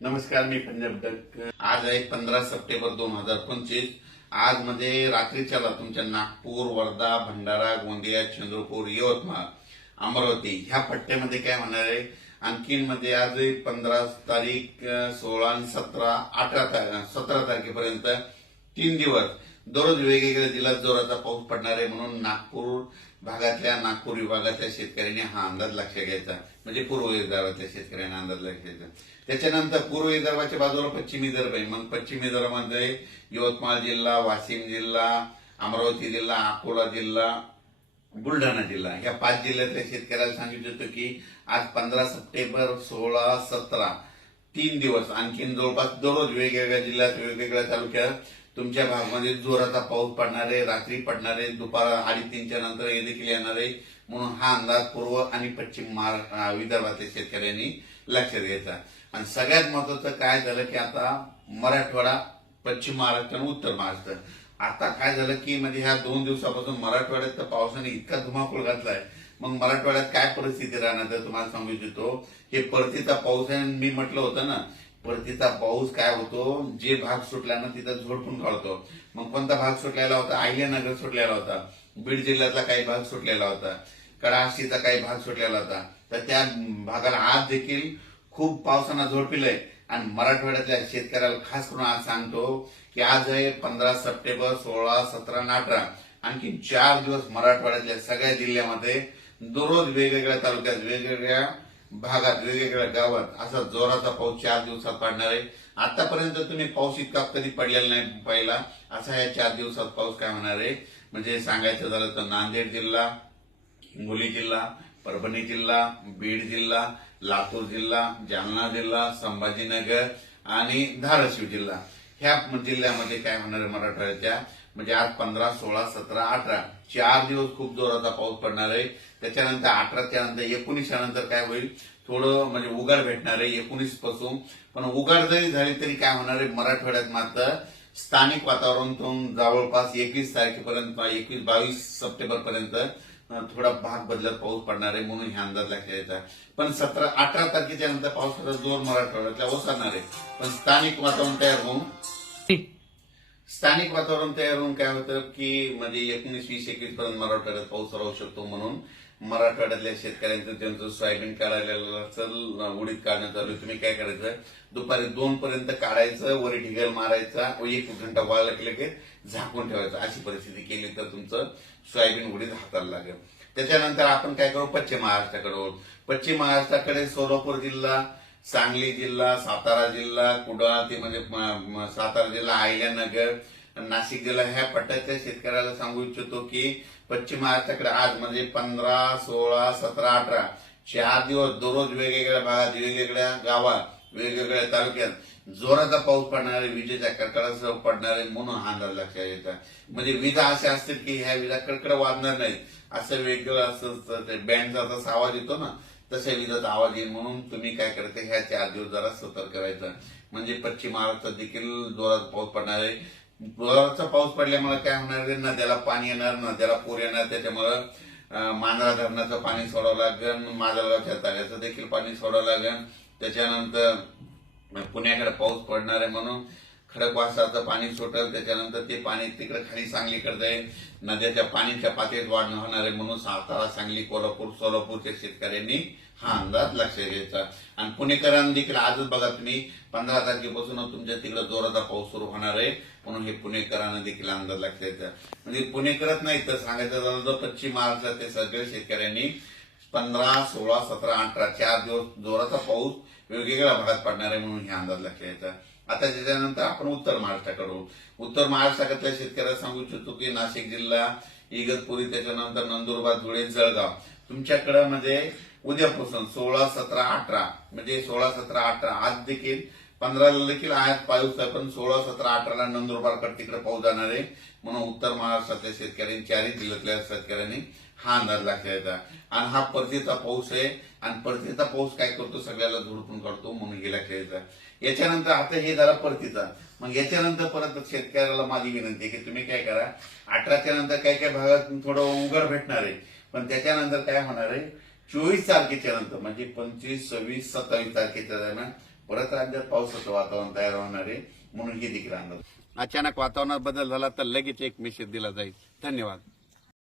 नमस्कार मी पंजाब डक आज आहे पंधरा सप्टेंबर दोन हजार पंचवीस. आज मध्ये रात्रीच्याला तुमच्या नागपूर वर्धा भंडारा गोंदिया चंद्रपूर यवतमाळ अमरावती ह्या पट्ट्यामध्ये काय होणार आहे? आणखीन मध्ये आज पंधरा तारीख सोळा आणि सतरा अठरा तारीख सतरा तारखेपर्यंत तीन दिवस दररोज वेगवेगळ्या जिल्ह्यात जोराचा पाऊस पडणार आहे म्हणून नागपूर भागातल्या नागपूर विभागातल्या शेतकऱ्यांनी हा अंदाज लक्षात घ्यायचा. म्हणजे पूर्व विदर्भातल्या शेतकऱ्यांना अंदाज लक्षात त्याच्यानंतर पूर्व विदर्भाच्या बाजूला पश्चिम विदर्भ आहे. मग पश्चिम विदर्भामध्ये यवतमाळ जिल्हा वाशिम जिल्हा अमरावती जिल्हा अकोला जिल्हा बुलढाणा जिल्हा. ह्या पाच जिल्ह्यातल्या शेतकऱ्याला सांगितलं होतं की आज पंधरा सप्टेंबर सोळा सतरा तीन दिवस आणखीन जवळपास दररोज वेगवेगळ्या जिल्ह्यात वेगवेगळ्या तालुक्यात तुमच्या भागामध्ये जोराचा पाऊस पडणार आहे रात्री पडणार आहे दुपार तीनच्या नंतर हे देखील येणार. आहे म्हणून हा अंदाज पूर्व आणि पश्चिम महाराष्ट्र विदर्भातल्या शेतकऱ्यांनी लक्षात घ्यायचा. आणि सगळ्यात महत्वाचं काय झालं की आता मराठवाडा पश्चिम महाराष्ट्र आणि उत्तर महाराष्ट्र. आता काय झालं की म्हणजे ह्या दोन दिवसापासून मराठवाड्यात तर पावसाने इतका धुमाकूळ घातलाय. मग मराठवाड्यात काय परिस्थिती राहणार तर तुम्हाला सांगू इच्छितो. हे परतीचा पाऊस आहे आणि मी म्हटलं होतं ना परतीचा पाऊस काय होतो जे भाग सुटला ना तिथं झोडपून काढतो. मग कोणता भाग सुटलेला होता? अहिल्यानगर सुटलेला होता. बीड जिल्ह्यातला काही भाग सुटलेला होता. कडाशीचा काही भाग सुटलेला होता. तर त्या भागाला आज देखील खूप पावसानं झोडपिलंय. आणि मराठवाड्यातल्या शेतकऱ्याला खास करून आज सांगतो की आज आहे पंधरा सप्टेंबर सोळा सतरा आणि अठरा. आणखी चार दिवस मराठवाड्यातल्या सगळ्या जिल्ह्यामध्ये दररोज वेगवेगळ्या तालुक्यात वेगवेगळ्या भागात वेगवेगळ्या गावात असा जोराचा पाऊस चार दिवसात पडणार आहे. आतापर्यंत तुम्ही पाऊस इतका कधी पडलेला नाही पहिला. असा या चार दिवसात पाऊस काय होणार आहे? म्हणजे सांगायचं झालं तर नांदेड जिल्हा हिंगोली जिल्हा परभणी जिल्हा बीड जिल्हा लातूर जिल्हा जालना जिल्हा संभाजीनगर आणि धाराशिव जिल्हा. ह्या जिल्ह्यामध्ये काय होणार आहे मराठवाड्याच्या? म्हणजे आज पंधरा सोळा सतरा अठरा चार दिवस खूप जोराचा पाऊस पडणार आहे. त्याच्यानंतर अठराच्या नंतर एकोणीसच्या नंतर काय होईल? थोडं म्हणजे उघाड भेटणार आहे एकोणीसपासून. पण उघाड जरी झाली तरी काय होणार आहे? मराठवाड्यात मात्र स्थानिक वातावरणातून जवळपास एकवीस तारखेपर्यंत एकवीस बावीस सप्टेंबर पर्यंत थोडा भाग बदलत पाऊस पडणार आहे म्हणून हे अंदाज लक्षात पण सतरा अठरा तारखेच्या नंतर पावसाचा जोर मराठवाड्यातल्या ओसरणार आहे. पण स्थानिक वातावरण तयार होऊन स्थानिक वातावरण तयार होऊन काय होतं की म्हणजे एकोणीस वीस एकवीस पर्यंत मराठवाड्यात पाऊस राहू शकतो म्हणून मराठवाड्यातल्या शेतकऱ्यांचं त्यांचं सोयाबीन काढायला उडीत काढण्यात आलं तुम्ही काय करायचं? दुपारी दोन पर्यंत काढायचं वरी ढिगल मारायचा व एक घंटा वाळला की झाकून ठेवायचं. अशी परिस्थिती केली तर तुमचं सोयाबीन उडीद हाताला लागेल. त्याच्यानंतर आपण काय करू? पश्चिम महाराष्ट्राकडे पश्चिम महाराष्ट्राकडे सोलापूर जिल्हा सांगली जिल्हा सातारा जिल्हा कुडाळ ते म्हणजे सातारा जिल्हा आयल्यानगर नाशिक जिल्हा ह्या पट्ट्याच्या शेतकऱ्याला सांगू इच्छितो की पश्चिम महाराष्ट्राकडे आज म्हणजे पंधरा सोळा सतरा अठरा चार दिवस दररोज वेगवेगळ्या भागात वेगवेगळ्या गावात वेगवेगळ्या तालुक्यात जोराचा पाऊस पडणारे विजेच्या कडकडासह पडणारे म्हणून हा अंदाज लक्षात येतात म्हणजे विजा अशा असतील की ह्या विजा कडकड वाजणार नाही. असं वेगळं असं बँडचा जसा आवाज येतो ना तशा विजाचा आवाज येईल म्हणून तुम्ही काय करते? ह्या चार दिवस जरा सतर्क करायचं म्हणजे पश्चिम महाराष्ट्रात देखील जोरात पाऊस पडणार आहे जोराचा पाऊस पडल्यामुळे काय होणार नद्याला पाणी येणार नद्याला पूर येणार त्याच्यामुळं मांजरा धरणाचं पाणी सोडावं लागेल माजलगावच्या तळ्याचं देखील पाणी सोडावं लागेल त्याच्यानंतर पुण्याकडे पाऊस पडणार आहे म्हणून खडकवासाचं पाणी सुटेल त्याच्यानंतर ते पाणी तिकडे खाली सांगलीकडे जाईल नद्याच्या पाण्याच्या पातळीत वाढ होणार आहे म्हणून सातारा सांगली कोल्हापूर सोलापूरच्या शेतकऱ्यांनी हा अंदाज लक्षात घ्यायचा आणि पुणेकरांनी देखील आजच बघा तुम्ही पंधरा तारखेपासून तुमच्या तिकडे जोराचा पाऊस सुरू होणार आहे म्हणून हे पुणेकरांना देखील अंदाज लक्षात घ्यायचा म्हणजे पुणेकरच नाही तर सांगायचं झालं तर पश्चिम महाराष्ट्रातले सगळे शेतकऱ्यांनी पंधरा सोळा सतरा अठरा चार दिवस जोराचा पाऊस वेगवेगळ्या भागात पडणार आहे म्हणून हे अंदाज लक्षात घ्यायचा आता त्याच्यानंतर आपण उत्तर महाराष्ट्राकडून उत्तर महाराष्ट्राकडल्या शेतकऱ्याला सांगू इच्छितो की नाशिक जिल्हा इगतपुरी त्याच्यानंतर नंदुरबार धुळे जळगाव. तुमच्याकडे म्हणजे उद्यापासून सोळा सतरा अठरा म्हणजे सोळा सतरा अठरा आज देखील पंधराला देखील आज पाऊस आहे पण सोळा सतरा अठराला नंदुरबारकडे तिकडे पाऊस जाणार आहे. म्हणून उत्तर महाराष्ट्रातल्या शेतकऱ्यांनी चारही जिल्ह्यातल्या शेतकऱ्यांनी हा अंदाज लक्षात याचा आणि हा परतीचा पाऊस आहे आणि परतीचा पाऊस काय करतो? सगळ्याला झोडपून काढतो म्हणून हे खेळायचा याच्यानंतर आता हे झाला परतीचा. मग याच्यानंतर परत शेतकऱ्याला माझी विनंती आहे की तुम्ही काय करा अठराच्या नंतर काही काही भागात थोडं उघड भेटणार आहे. पण त्याच्यानंतर काय होणार आहे? चोवीस तारखेच्या नंतर म्हणजे पंचवीस सव्वीस सत्तावीस तारखेच्या दरम्यान परत राज्यात पावसाचं वातावरण तयार होणार आहे म्हणून हे देखील अंदाज. अचानक वातावरणात बदल झाला तर लगेच एक मेसेज दिला जाईल. धन्यवाद.